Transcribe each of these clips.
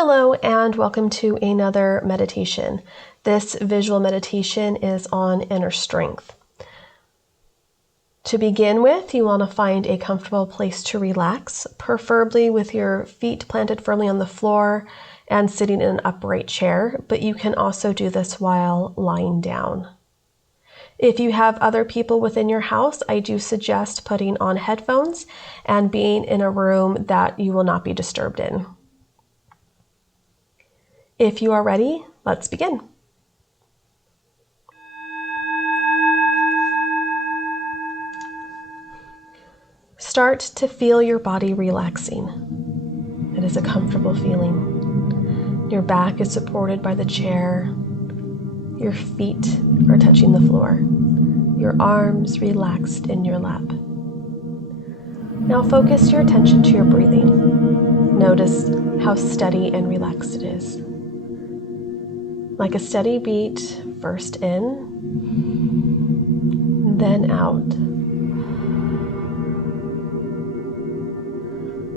Hello and welcome to another meditation. This visual meditation is on inner strength. To begin with, you want to find a comfortable place to relax, preferably with your feet planted firmly on the floor and sitting in an upright chair, but you can also do this while lying down. If you have other people within your house, I do suggest putting on headphones and being in a room that you will not be disturbed in. If you are ready, let's begin. Start to feel your body relaxing. It is a comfortable feeling. Your back is supported by the chair. Your feet are touching the floor. Your arms relaxed in your lap. Now focus your attention to your breathing. Notice how steady and relaxed it is. Like a steady beat, first in, then out.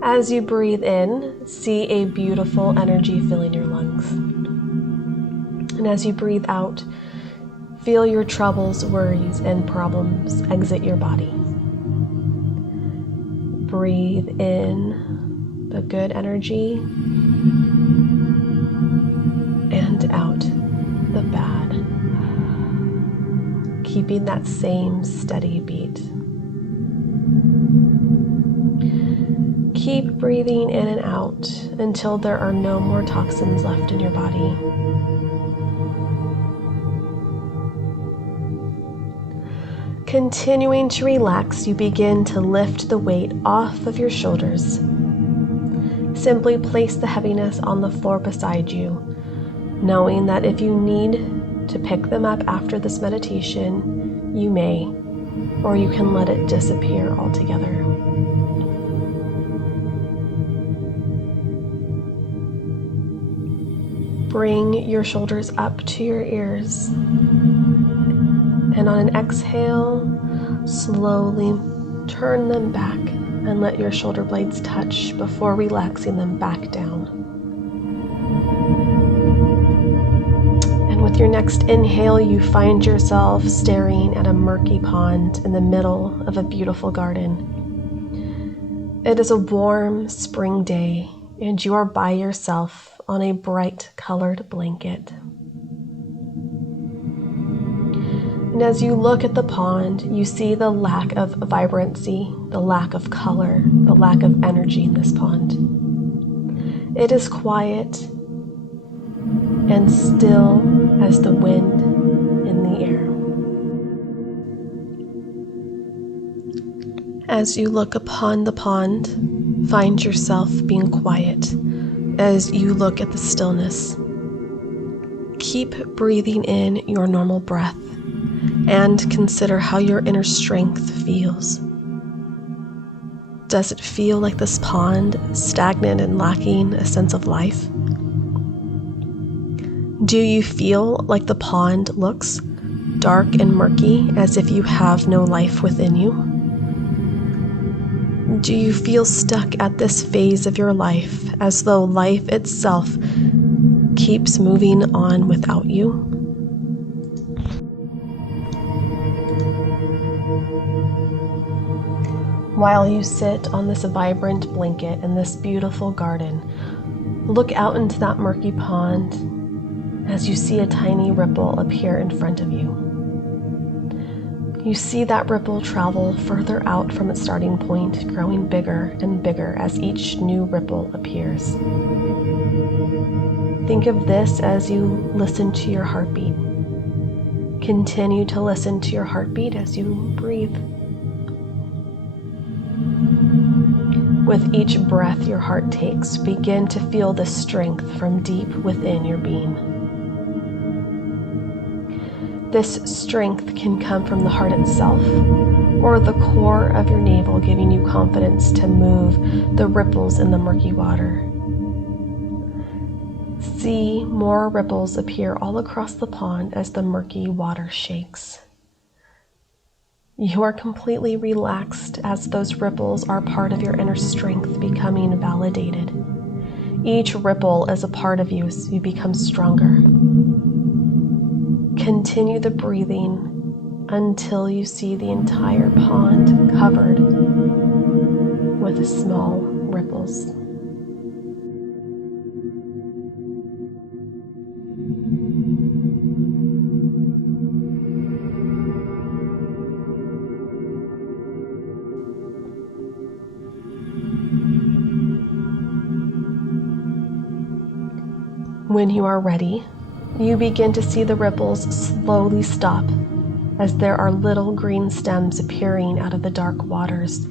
As you breathe in, see a beautiful energy filling your lungs. And as you breathe out, feel your troubles, worries, and problems exit your body. Breathe in the good energy and out the bad, keeping that same steady beat. Keep breathing in and out until there are no more toxins left in your body. Continuing to relax, you begin to lift the weight off of your shoulders. Simply place the heaviness on the floor beside you, knowing that if you need to pick them up after this meditation, you may, or you can let it disappear altogether. Bring your shoulders up to your ears, and on an exhale, slowly turn them back and let your shoulder blades touch before relaxing them back down. With your next inhale, you find yourself staring at a murky pond in the middle of a beautiful garden. It is a warm spring day, and you are by yourself on a bright colored blanket. And as you look at the pond, you see the lack of vibrancy, the lack of color, the lack of energy in this pond. It is quiet and still as the wind in the air. As you look upon the pond, find yourself being quiet as you look at the stillness. Keep breathing in your normal breath and consider how your inner strength feels. Does it feel like this pond is stagnant and lacking a sense of life? Do you feel like the pond looks dark and murky, as if you have no life within you? Do you feel stuck at this phase of your life, as though life itself keeps moving on without you? While you sit on this vibrant blanket in this beautiful garden, look out into that murky pond as you see a tiny ripple appear in front of you. You see that ripple travel further out from its starting point, growing bigger and bigger as each new ripple appears. Think of this as you listen to your heartbeat. Continue to listen to your heartbeat as you breathe. With each breath your heart takes, begin to feel the strength from deep within your being. This strength can come from the heart itself, or the core of your navel, giving you confidence to move the ripples in the murky water. See more ripples appear all across the pond as the murky water shakes. You are completely relaxed as those ripples are part of your inner strength becoming validated. Each ripple is a part of you as you become stronger. Continue the breathing until you see the entire pond covered with small ripples. When you are ready, you begin to see the ripples slowly stop as there are little green stems appearing out of the dark waters.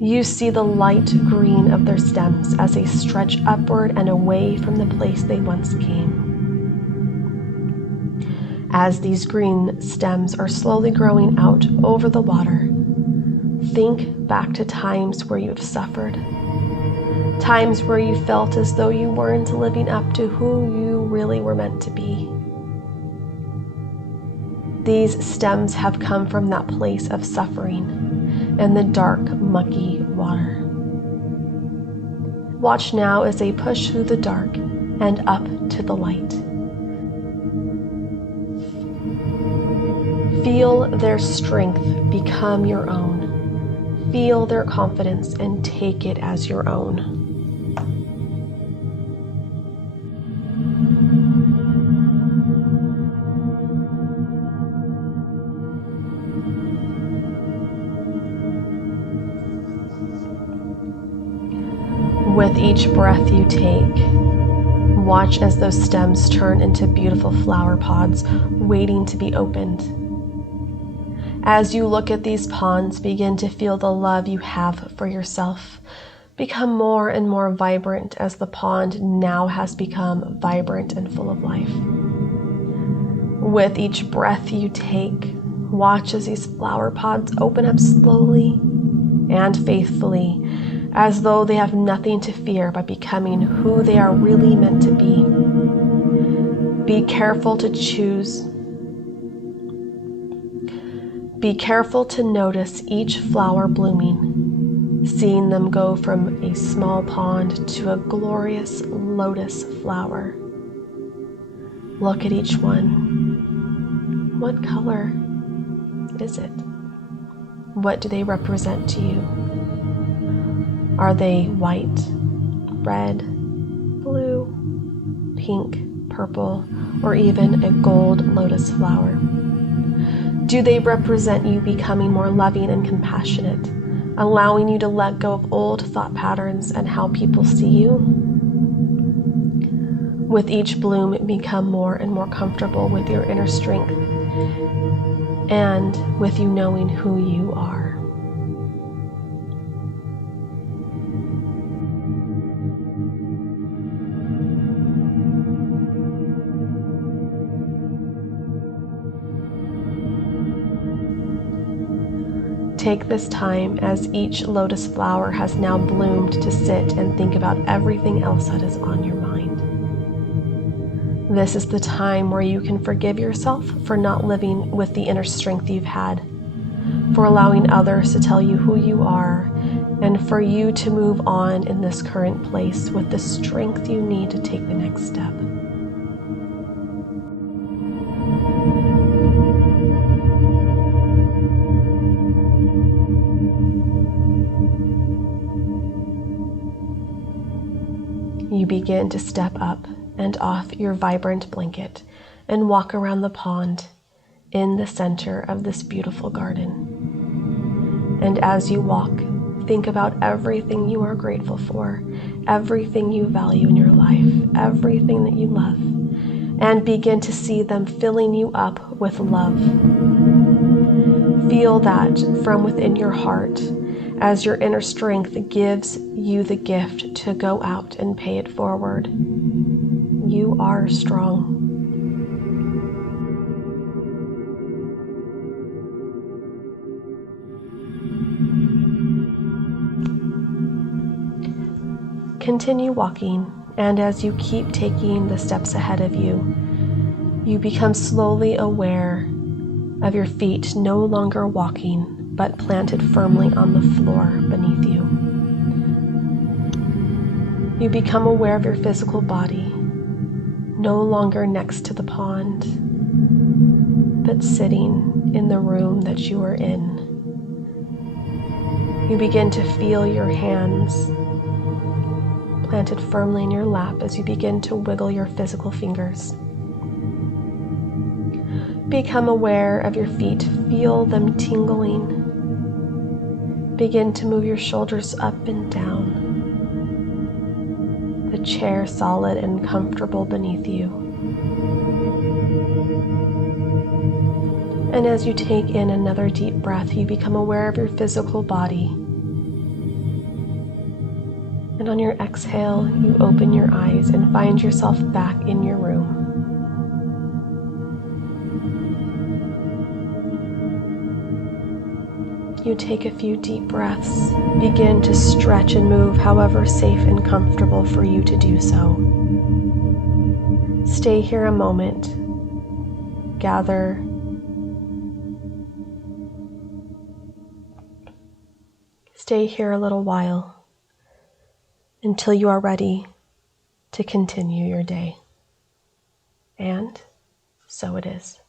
You see the light green of their stems as they stretch upward and away from the place they once came. As these green stems are slowly growing out over the water, think back to times where you have suffered. Times where you felt as though you weren't living up to who you really were meant to be. These stems have come from that place of suffering and the dark, mucky water. Watch now as they push through the dark and up to the light. Feel their strength become your own. Feel their confidence and take it as your own. With each breath you take, watch as those stems turn into beautiful flower pods waiting to be opened. As you look at these ponds, begin to feel the love you have for yourself become more and more vibrant as the pond now has become vibrant and full of life. With each breath you take, watch as these flower pods open up slowly and faithfully, as though they have nothing to fear by becoming who they are really meant to be. Be careful to choose. Be careful to notice each flower blooming, seeing them go from a small pond to a glorious lotus flower. Look at each one. What color is it? What do they represent to you? Are they white, red, blue, pink, purple, or even a gold lotus flower? Do they represent you becoming more loving and compassionate, allowing you to let go of old thought patterns and how people see you? With each bloom, become more and more comfortable with your inner strength and with you knowing who you are. Take this time as each lotus flower has now bloomed to sit and think about everything else that is on your mind. This is the time where you can forgive yourself for not living with the inner strength you've had, for allowing others to tell you who you are, and for you to move on in this current place with the strength you need to take the next step. You begin to step up and off your vibrant blanket and walk around the pond in the center of this beautiful garden. And as you walk, think about everything you are grateful for, everything you value in your life, everything that you love, and begin to see them filling you up with love. Feel that from within your heart as your inner strength gives you the gift to go out and pay it forward. You are strong. Continue walking, and as you keep taking the steps ahead of you, you become slowly aware of your feet no longer walking, but planted firmly on the floor beneath you. You become aware of your physical body, no longer next to the pond, but sitting in the room that you are in. You begin to feel your hands planted firmly in your lap as you begin to wiggle your physical fingers. Become aware of your feet, feel them tingling. Begin to move your shoulders up and down. The chair solid and comfortable beneath you. And as you take in another deep breath, you become aware of your physical body. And on your exhale, you open your eyes and find yourself back in your room. You take a few deep breaths, begin to stretch and move however safe and comfortable for you to do so. Stay here a moment, gather, stay here a little while until you are ready to continue your day. And so it is.